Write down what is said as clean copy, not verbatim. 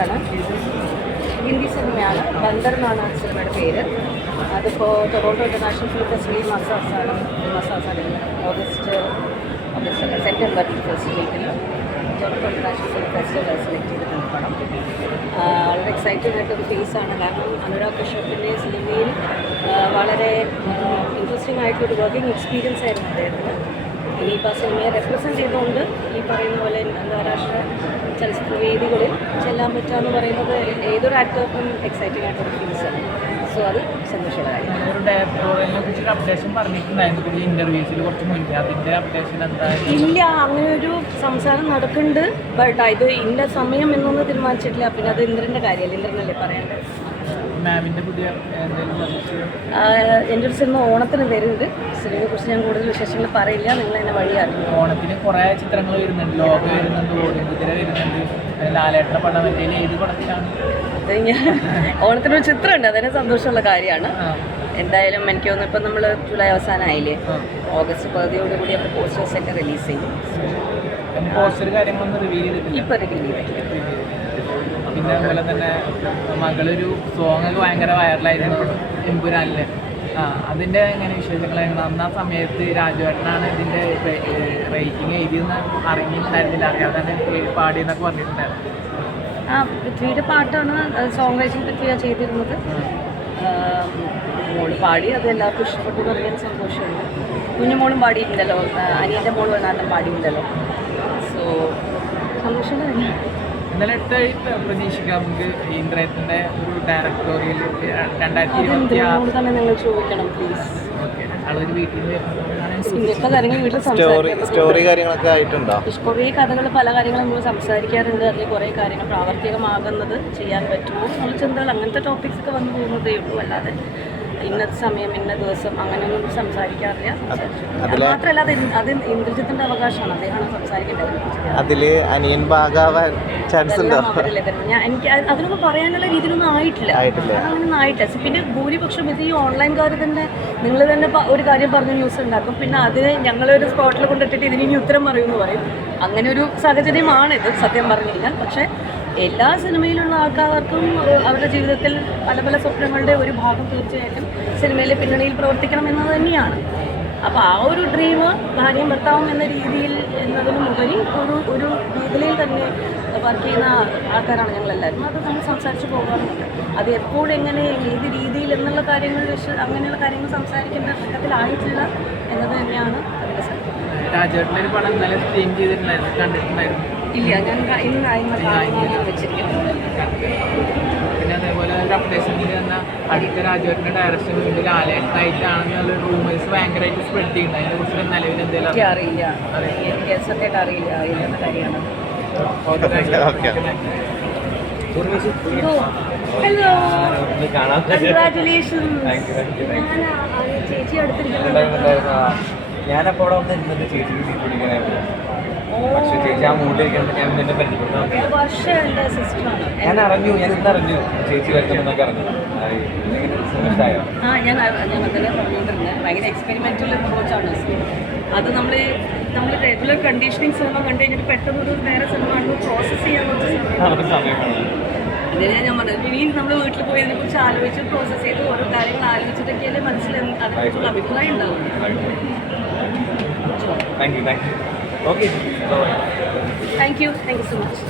മൂവിയാണ്, ഹിന്ദി സിനിമയാണ്. ബന്ദർ എന്നാണ് സിനിമയുടെ പേര്. അതിപ്പോൾ Toronto international film festival August September first വീക്കിൽ Toronto international film festival select ചെയ്തിട്ടുണ്ട് പടം. വളരെ എക്സൈറ്റഡ് ആയിട്ടൊരു ഫേസാണ്. കാരണം അനുരാഗ് കശ്യപിൻ്റെ സിനിമയിൽ വളരെ ഇൻട്രസ്റ്റിംഗ് ആയിട്ടൊരു വർക്കിംഗ് എക്സ്പീരിയൻസ് ആയിരുന്നു അദ്ദേഹത്തിന്. ഇനിയിപ്പോൾ ആ സിനിമയെ റെപ്രസെൻറ്റ് ചെയ്തുകൊണ്ട് ഈ പറയുന്ന പോലെ അന്താരാഷ്ട്ര ചലച്ചിത്ര വേദികളിൽ ചെല്ലാൻ പറ്റുക എന്ന് പറയുന്നത് ഏതൊരു ആക്ടർക്കും എക്സൈറ്റിംഗ് ആയിട്ടൊരു ഫീൽസാണ്. സോ അത് സന്തോഷമുള്ള കാര്യം. ഒരു ഡയറക്ടോറിയലിനെ കുറിച്ചൊരു അപ്ഡേഷൻ പറഞ്ഞിട്ടുണ്ടായിരുന്നു കുറച്ച് ഇൻ്റർവ്യൂസിൽ കുറച്ച് മുന്നേ. അതിൻ്റെ അപ്ഡേഷൻ എന്തായാലും ഇല്ല, അങ്ങനെ ഒരു സംസാരം നടക്കുന്നുണ്ട്. ബട്ട് ഇത് ഇന്ന സമയം എന്നൊന്നും തീരുമാനിച്ചിട്ടില്ല. പിന്നെ അത് ഇന്ദ്രൻ്റെ കാര്യമല്ല, ഇന്ദ്രനല്ലേ പറയേണ്ടത്. മാമിൻ്റെ പുതിയ എന്തെങ്കിലും എൻ്റെ ഒരു സിനിമ ഓണത്തിന് വരുന്നുണ്ട്. സിനിമയെക്കുറിച്ച് ഞാൻ കൂടുതൽ വിശേഷങ്ങൾ പറയില്ല, നിങ്ങൾ എന്നെ വഴി അറിഞ്ഞു. ഓണത്തിന് കുറേ ചിത്രങ്ങൾ വരുന്നുണ്ട്. ലോക വരുന്നുണ്ട്, ഓടിക്കുതിര വരുന്നുണ്ട്, ലാലേട്ടൻ്റെ പടം. എന്തെങ്കിലും ഏത് പടത്തിലാണ്? അത് ഞാൻ ഓണത്തിനൊരു ചിത്രമുണ്ട്, അതിന് സന്തോഷമുള്ള കാര്യമാണ്. എന്തായാലും എനിക്ക് തോന്നുന്നു ഇപ്പം നമ്മൾ ജൂലൈ അവസാനമായില്ലേ, ഓഗസ്റ്റ് 10 അപ്പോൾ പോസ്റ്റേഴ്സൊക്കെ റിലീസ് ചെയ്യും. പോസ്റ്റർ കാര്യങ്ങളൊന്നും റിവീൽ ചെയ്തിട്ടില്ല, ഇപ്പോൾ റിവീൽ ചെയ്തിട്ടില്ല. പിന്നെ അതുപോലെ തന്നെ മകളൊരു സോങ്ങൊക്കെ ഭയങ്കര വൈറലായിരുന്നു, എമ്പുരാനിലെ. അതിൻ്റെ എങ്ങനെ വിശേഷങ്ങളായിരുന്നു? അന്ന് ആ സമയത്ത് രാജുവേട്ടനാണ് ഇതിൻ്റെ റേറ്റിംഗ് എഴുതിയെന്ന് അറിഞ്ഞിട്ടുണ്ടായിരുന്നില്ല, അറിയാതെ തന്നെ പാടിയെന്നൊക്കെ പറഞ്ഞിട്ടുണ്ടായിരുന്നു. പൃഥ്വിയുടെ പാട്ടാണ് സോങ് റൈറ്റിംഗ് പൃഥ്വിയാണ് ചെയ്തിരുന്നത്. മോള് പാടി, അത് എല്ലാവർക്കും ഇഷ്ടപ്പെട്ടു പറയാൻ സന്തോഷമുണ്ട്. കുഞ്ഞുമോളും പാടിയിട്ടുണ്ടല്ലോ, അനിയൻ്റെ മോള് വന്നാലും പാടിയിട്ടുണ്ടല്ലോ. സോ സന്തോഷമാണ്. ഇന്നലെ പ്രതീക്ഷിക്കാം നമുക്ക് ഇന്ദ്രയത്തിൻ്റെ ഒരു ഡയറക്ടോറിയൽ 2026 തന്നെ നിങ്ങൾ ചോദിക്കണം പ്ലീസ്. ആളൊരു വീട്ടിൽ സ്റ്റോറി കാര്യങ്ങളൊക്കെ ആയിട്ടുണ്ടോ? കുറേ കഥകൾ, പല കാര്യങ്ങളും നമ്മൾ സംസാരിക്കാറുണ്ട്. അതിൽ കുറേ കാര്യങ്ങൾ പ്രാവർത്തികമാകുന്നത് ചെയ്യാൻ പറ്റുമോ എന്നുള്ള ചിന്തകൾ, അങ്ങനത്തെ ടോപ്പിക്സൊക്കെ വന്നു പോകുന്നതേ ഉള്ളൂ. അല്ലാതെ ഇന്ന സമയം ഇന്ന ദിവസം അങ്ങനെയൊന്നും സംസാരിക്കാറില്ല. മാത്രമല്ല അത് ഇന്ദ്രജിത്തിൻ്റെ അവകാശമാണ്, അദ്ദേഹമാണ് സംസാരിക്കേണ്ടത്. അതിൽ അനിയൻ ഭാഗാവാൻ ചാൻസ് ഉണ്ടോ? എനിക്ക് അതിനൊന്നും പറയാനുള്ള രീതിയിലൊന്നും ആയിട്ടില്ല, അങ്ങനെയൊന്നും ആയിട്ടില്ല. പിന്നെ ഭൂരിപക്ഷം ഇത് ഈ ഓൺലൈൻകാർ തന്നെ, നിങ്ങൾ തന്നെ ഒരു കാര്യം പറഞ്ഞ് ന്യൂസ് ഉണ്ടാക്കും, പിന്നെ അതിന് ഞങ്ങളൊരു സ്പോട്ടിൽ കൊണ്ടിട്ടിട്ട് ഇതിന് ഇനി ഉത്തരം പറയുമെന്ന് പറയും. അങ്ങനെ ഒരു സാഹചര്യമാണിത് സത്യം പറഞ്ഞില്ല. പക്ഷേ എല്ലാ സിനിമയിലുള്ള ആൾക്കാർക്കും അവരുടെ ജീവിതത്തിൽ പല പല സ്വപ്നങ്ങളുടെ ഒരു ഭാഗം തീർച്ചയായിട്ടും സിനിമയിലെ പിന്നണിയിൽ പ്രവർത്തിക്കണം എന്നത് തന്നെയാണ്. അപ്പോൾ ആ ഒരു ഡ്രീം ഭാര്യയും ഭർത്താവും എന്ന രീതിയിൽ എന്നതിനുമുപരി ഒരു മേഖലയിൽ തന്നെ വർക്ക് ചെയ്യുന്ന ആൾക്കാരാണ് ഞങ്ങളെല്ലാവരും. അത് നമ്മൾ സംസാരിച്ച് പോകാറുണ്ട്. അത് എപ്പോഴെങ്ങനെ ഏത് രീതിയിൽ എന്നുള്ള കാര്യങ്ങൾ അങ്ങനെയുള്ള കാര്യങ്ങൾ സംസാരിക്കേണ്ട ഘട്ടത്തിലായിട്ടില്ല എന്നത് തന്നെയാണ് അതിൻ്റെ സത്യം. രാജേട്ടനൊരു പടം ഇന്നലെ സ്ട്രീം ചെയ്തിട്ടുണ്ടായിരുന്നു, കണ്ടിട്ടുണ്ടായിരുന്നു? ഇല്ല, ഞാൻ ഇന്ന് വെച്ചിരിക്കുന്നത്. പിന്നെ അതേപോലെ ഒരു അപ്ഡേഷനിൽ തന്നെ അടുത്ത രാജുവേട്ടൻ്റെ ഡയറക്ഷൻ വീട്ടിൽ ലാലേട്ടനായിട്ടാണെന്നുള്ള റൂമേഴ്സ് ഭയങ്കരമായിട്ട് സ്പ്രെഡ് ചെയ്യുന്നുണ്ട്. അതിനെ കുറിച്ച് നിലവിൽ എന്തെങ്കിലും അറിയില്ല, എനിക്ക് സത്യമായിട്ട് അറിയില്ല എന്ന കാര്യമാണ്. Hello, congratulations. ചേച്ചി അടുത്തിരിക്കുന്നുണ്ട്. ഞാനപ്പോൾ അവിടെ വന്നിരുന്നത് ചേച്ചിക്ക് സീറ്റ് പിടിക്കാനായിരുന്നു. പക്ഷേ ചേച്ചി ആ മൂഡിലിരിക്കുന്നത് ഞാൻ നിന്നെ പരിചയപ്പെടുത്താൻ ഞാൻ അറിഞ്ഞു, ഞാൻ ഇന്നറിഞ്ഞു ചേച്ചി വരുന്നുണ്ടെന്നൊക്കെ അറിഞ്ഞു. ഇഷ്ടമായോ? ഞാൻ അതിനെ പറഞ്ഞിട്ടുണ്ട്. ഭയങ്കര എക്സ്പെരിമെൻ്റൽ അപ്രോച്ചാണ്. അത് നമ്മൾ റെഗുലർ കണ്ടീഷനിങ് സിനിമ കണ്ടു കഴിഞ്ഞിട്ട് പെട്ടെന്ന് ഒരു വേറെ സിനിമ കണ്ടു പ്രോസസ്സ് ചെയ്യാൻ കുറച്ച് സമയം. അതിനെ ഞാൻ പറഞ്ഞത്, ഇനിയും നമ്മൾ വീട്ടിൽ പോയി ഇതിനെക്കുറിച്ച് ആലോചിച്ച് പ്രോസസ്സ് ചെയ്ത് ഓരോ കാര്യങ്ങൾ ആലോചിച്ചിട്ടൊക്കെയല്ലേ മനസ്സിലാവും അതിനെക്കുറിച്ചുള്ള അഭിപ്രായം ഉണ്ടാവും. Thank you so much.